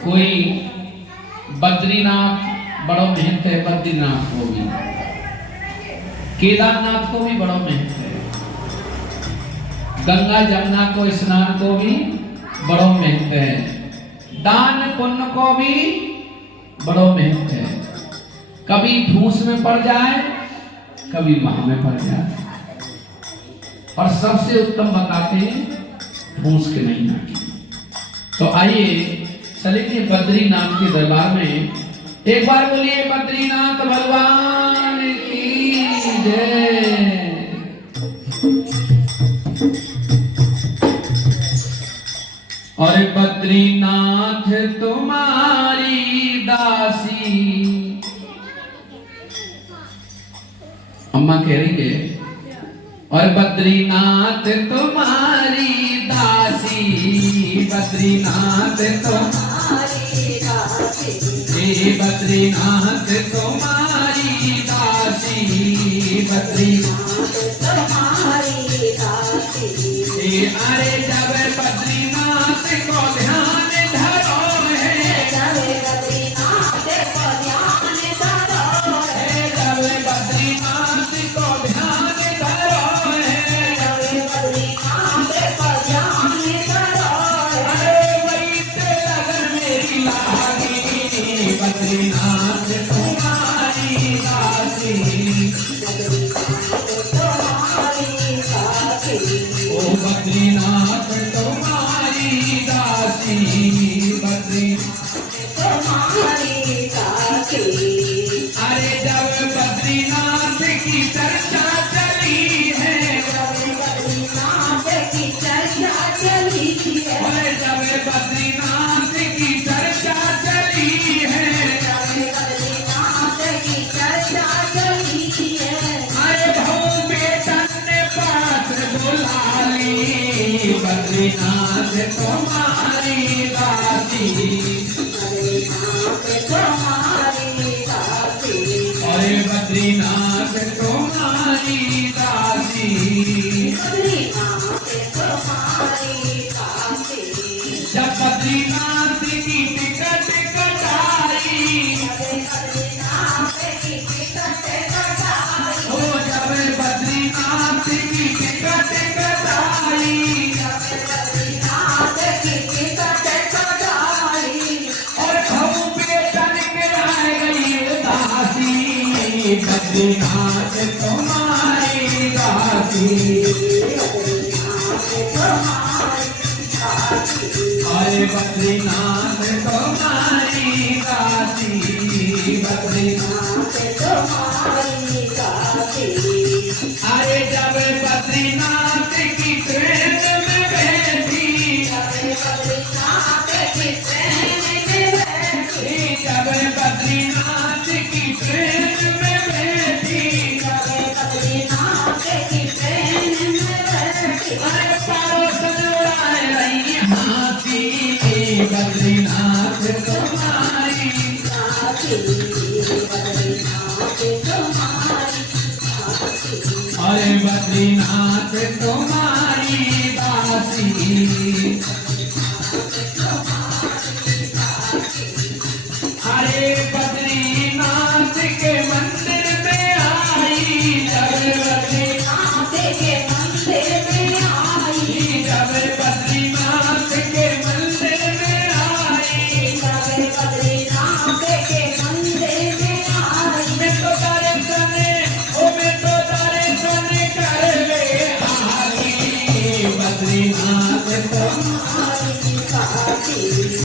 कोई बद्रीनाथ बड़ो महंत है, बद्रीनाथ को भी, केदारनाथ को भी बड़ो महंत है, गंगा जमुना को स्नान को भी बड़ो महंत है, दान पुण्य को भी बड़ो महंत है। कभी ठूस में पड़ जाए, कभी माह में पड़ जाए, और सबसे उत्तम बताते हैं ठूस के महीना की। तो आइए चलेंगे बद्रीनाथ के दरबार में। एक बार बोलिए बद्रीनाथ भगवान की जय। और बद्रीनाथ तुम्हारी दासी, अम्मा कह रही है, और बद्रीनाथ तुम्हारी दासी, बद्रीनाथ तुम्हारी दासी, बद्रीनाथ तुम्हारी दासी, बद्रीनाथ तुम्हारी दासी। अरे जब बद्रीनाथ को ध्यान धरो है, जब बद्रीनाथ को ध्यान धरो है, जब बद्रीनाथ को ध्यान धरो है, जब बद्रीनाथ को ध्यान धरो है, अरे वही से लगन मेरी लागी, बद्रीनाथ तुम्हारी दासी, बद्रीनाथ तुम्हारी दासी, ओ बद्रीनाथ तुम्हारी दासी, बद्रीनाथ तुम्हारी दासी। अरे जब बद्रीनाथ की चर्चा चली है, जब बद्रीनाथ की चर्चा चली है, अरे जब बद्रीनाथ की चर्चा चली है, जब बद्रीनाथ की चर्चा चली है, अरे भाऊ बेटन ने बात बुला ली, बद्रीनाथ तुम्हारी दासी, बद्रीनाथ तुम्हारी दासी, अरे बद्रीनाथ तुम्हारी दासी, बद्रीनाथ तुम्हारी दासी। जब बद्रीनाथ की टिकट कटाई, बद्रीनाथ की टिकट कटाई, ओ जब बद्रीनाथ की टिकट कटाई, जब बद्रीनाथ की टिकट कटाई, और भाऊ बेटन के रह गई दासी, बद्रीनाथ तुम्हारी दासी, बद्रीनाथ तुम्हारी दासी, अरे बद्रीनाथ तुम्हारी दासी, बद्रीनाथ तुम्हारी दासी। अरे जब बद्रीनाथ की ट्रेन में बैठी, जब बद्रीनाथ की ट्रेन में बैठी, जब बद्रीनाथ की ट्रेन में बैठी, जब बद्रीनाथ की ट्रेन में बैठी, अरे पड़ोसन उड़ाए रही हाथी, बद्रीनाथ तुम्हारी दासी, बद्रीनाथ तुम्हारी दासी, अरे बद्रीनाथ तुम्हारी दासी, अरे बद्रीनाथ के मंदिर में आई, जब बद्रीनाथ के मंदिर में आई, जब बद्रीनाथ के मंदिर में आई, जब बद्रीनाथ के मंदिर में आई, मैं तो दर्शन, ओ मैं तो दर्शन कर ले आई, बद्रीनाथ